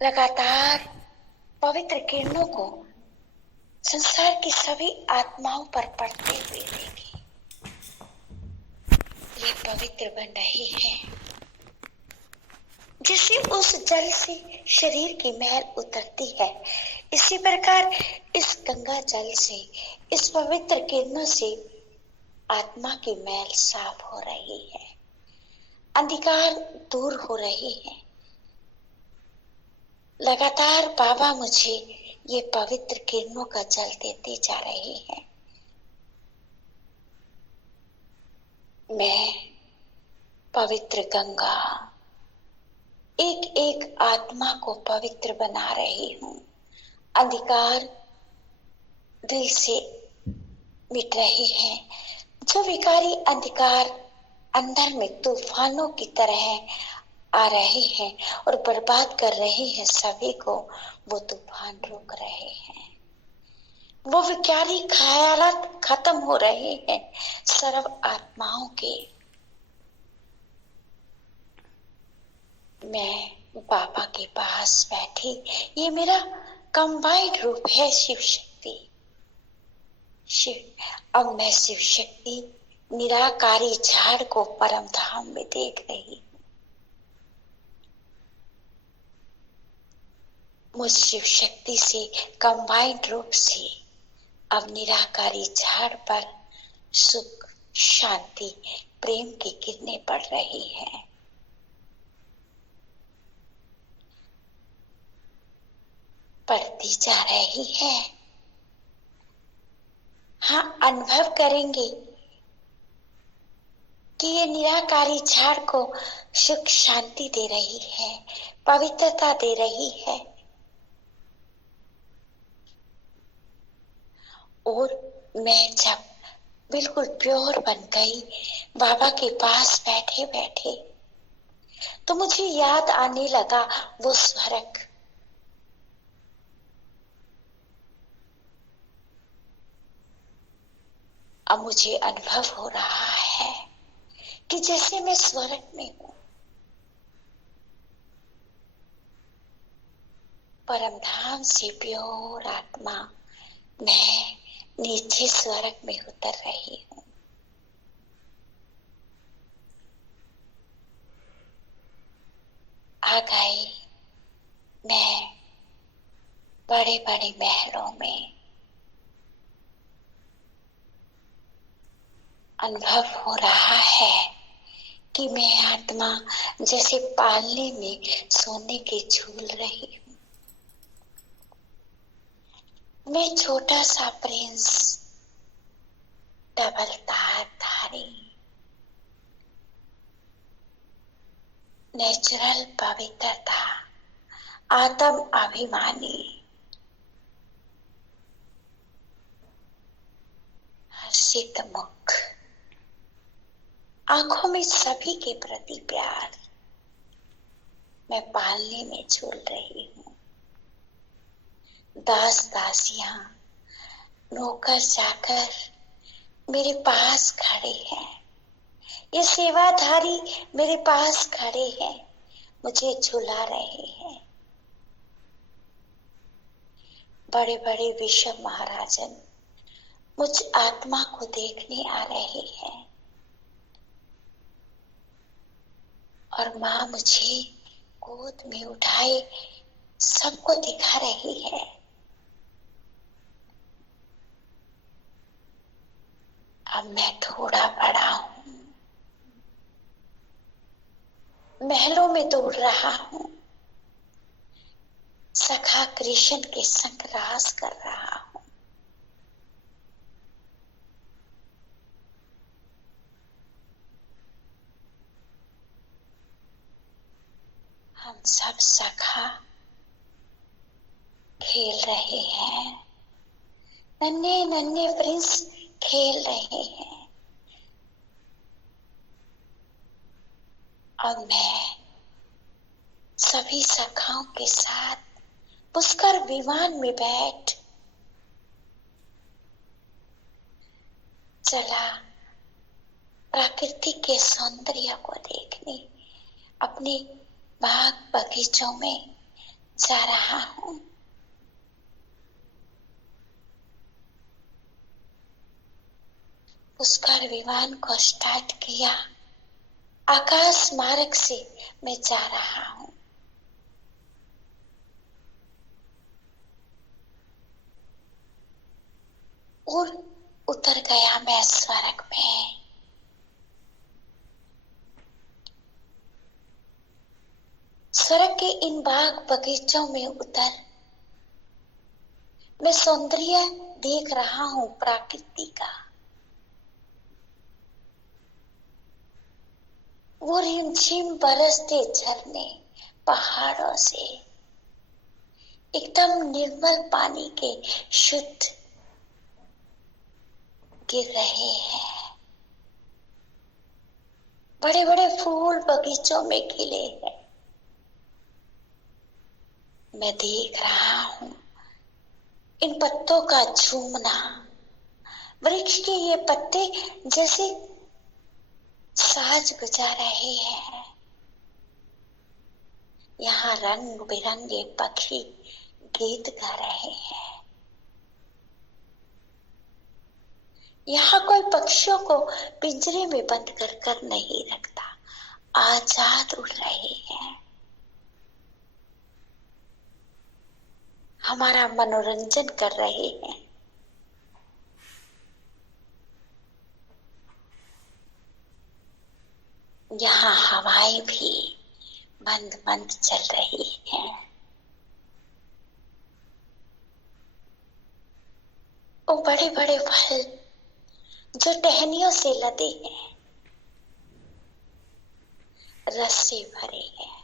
लगातार पवित्र किरणों को संसार की सभी आत्माओं पर पड़ते हुए देखें। ये पवित्र बन रही है। जैसे उस जल से शरीर की मैल उतरती है, इसी प्रकार इस गंगा जल से, इस पवित्र किरणों से आत्मा की मैल साफ हो रही है, अंधकार दूर हो रही है। लगातार बाबा मुझे ये पवित्र किरणों का जल देते जा रहे हैं। मैं पवित्र गंगा एक एक आत्मा को पवित्र बना रही हूँ। अंधकार दिल से मिट रही है। जो विकारी अंधकार अंदर में तूफानों की तरह आ रहे हैं और बर्बाद कर रहे हैं सभी को, वो तूफान रोक रहे हैं। वो विकारी ख्यालात खत्म हो रहे हैं सर्व आत्माओं के। मैं बाबा के पास बैठी, ये मेरा कंबाइंड रूप है शिव शक्ति। अब मैं शिव शक्ति निराकारी झाड़ को परम धाम में देख रही हूँ। मुझ शिव शक्ति से कंबाइंड रूप से अब निराकारी झाड़ पर सुख, शांति, प्रेम की किरणें पड़ रही है। पड़ती जा रही है। हाँ, अनुभव करेंगे कि ये निराकारी झाड़ को सुख शांति दे रही है, पवित्रता दे रही है। और मैं जब बिल्कुल प्योर बन गई बाबा के पास बैठे बैठे, तो मुझे याद आने लगा वो स्वर्ग। अब मुझे अनुभव हो रहा है कि जैसे मैं स्वर्ग में हूँ। परम धाम से प्योर आत्मा मैं नीचे स्वर्ग में उतर रही हूँ। आ गई मैं बड़े बड़े महलों में। अनुभव हो रहा है कि मैं आत्मा जैसे पालने में सोने के झूल रही हूँ। मैं छोटा सा प्रिंस, डबल धारी, नेचुरल पवित्रता, आत्म अभिमानी, हर्षित मुख, आंखों में सभी के प्रति प्यार, मैं पालने में झूल रही हूँ। दास दासियां, नौकर चाकर मेरे पास खड़े हैं। ये सेवाधारी मेरे पास खड़े हैं, मुझे झुला रहे हैं। बड़े बड़े विश्व महाराजन मुझ आत्मा को देखने आ रहे हैं और माँ मुझे गोद में उठाए सबको दिखा रही है। अब मैं थोड़ा बड़ा हूँ, महलों में दौड़ रहा हूँ, सखा कृष्ण के संग रास कर रहा हूँ। हम सब सखा खेल रहे हैं, नन्हे नन्हे प्रिंस खेल रहे हैं। और मैं सभी सखाओं के साथ पुष्कर विमान में बैठ चला प्रकृति के सौंदर्य को देखने अपने बाग बगीचों में जा रहा हूं। पुष्कर विमान को स्टार्ट किया, आकाश मार्ग से मैं जा रहा हूं। और उतर गया मैं स्वर्ग में। स्वर्ग के इन बाग बगीचों में उतर मैं सौंदर्य देख रहा हूं प्रकृति का। वो रिमझिम बरसते झरने पहाड़ों से एकदम निर्मल पानी के शुद्ध गिर रहे हैं। बड़े बड़े फूल बगीचों में खिले हैं। मैं देख रहा हूं इन पत्तों का झूमना। वृक्ष के ये पत्ते जैसे साज बजा रहे हैं। यहाँ रंग बिरंगे पक्षी गीत गा रहे हैं। यहाँ कोई पक्षियों को पिंजरे में बंद कर नहीं रखता, आजाद उड़ रहे हैं। हमारा मनोरंजन कर रहे हैं। यहाँ हवाएं भी मंद मंद चल रही हैं। वो बड़े बड़े फल जो टहनियों से लदे हैं, रस से भरे हैं।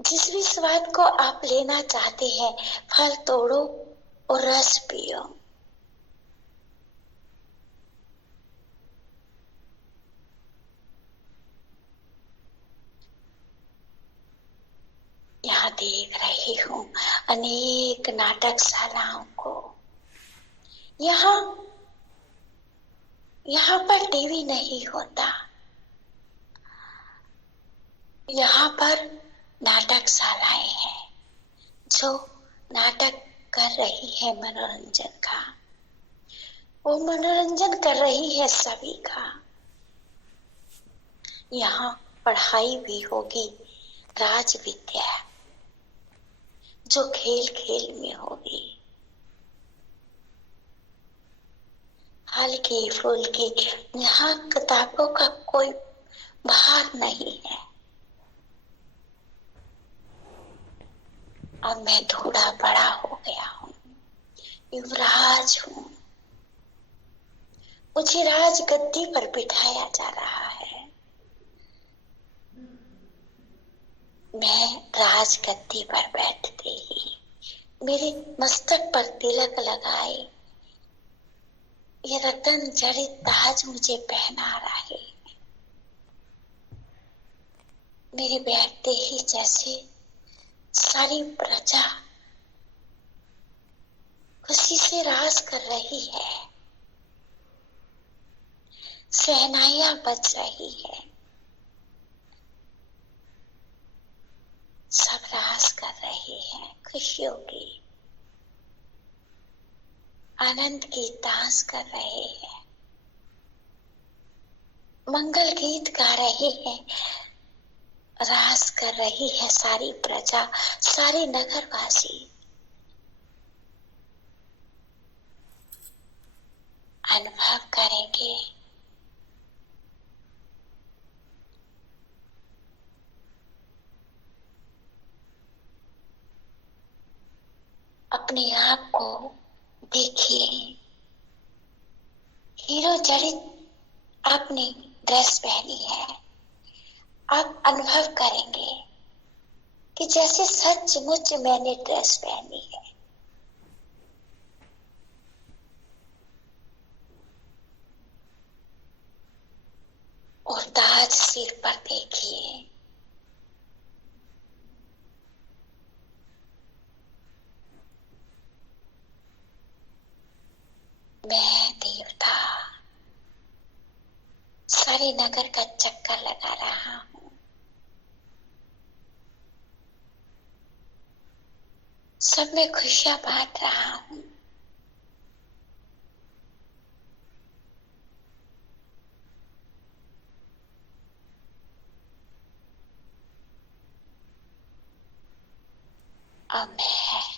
जिस भी स्वाद को आप लेना चाहते हैं, फल तोड़ो और रस पियो। यहाँ देख रही हूँ अनेक नाटकशालाओं को। यहाँ पर टीवी नहीं होता। यहाँ पर नाटकशालाएं हैं जो नाटक कर रही है मनोरंजन का। वो मनोरंजन कर रही है सभी का। यहाँ पढ़ाई भी होगी, राज विद्या जो खेल खेल में होगी। हल्की फुल्की, यहाँ किताबों का कोई भार नहीं है। अब मैं थोड़ा बड़ा हो गया हूँ, युवराज हूँ। मुझे राज गद्दी पर बिठाया जा रहा है। मैं राज गद्दी पर बैठते ही मेरे मस्तक पर तिलक लगाए ये रतन जड़ित ताज मुझे पहना रहे। मेरे बैठते ही जैसे सारी प्रजा खुशी से रास कर रही है, शहनाइयां बज रही है, सब रास कर रहे हैं, खुशियों की आनंद की दास कर रहे हैं, मंगल गीत गा रहे हैं, रास कर रही है सारी प्रजा, सारे नगरवासी। अनुभव करेंगे अपने आप को। देखिए हीरो जड़ित आपने ड्रेस पहनी है। आप अनुभव करेंगे कि जैसे सचमुच मैंने ड्रेस पहनी है। और ताज सिर पर देखिए, मैं देवता सारे नगर का चक्कर लगा रहा हूँ। सब में खुशियां बांट रहा हूँ। अब मैं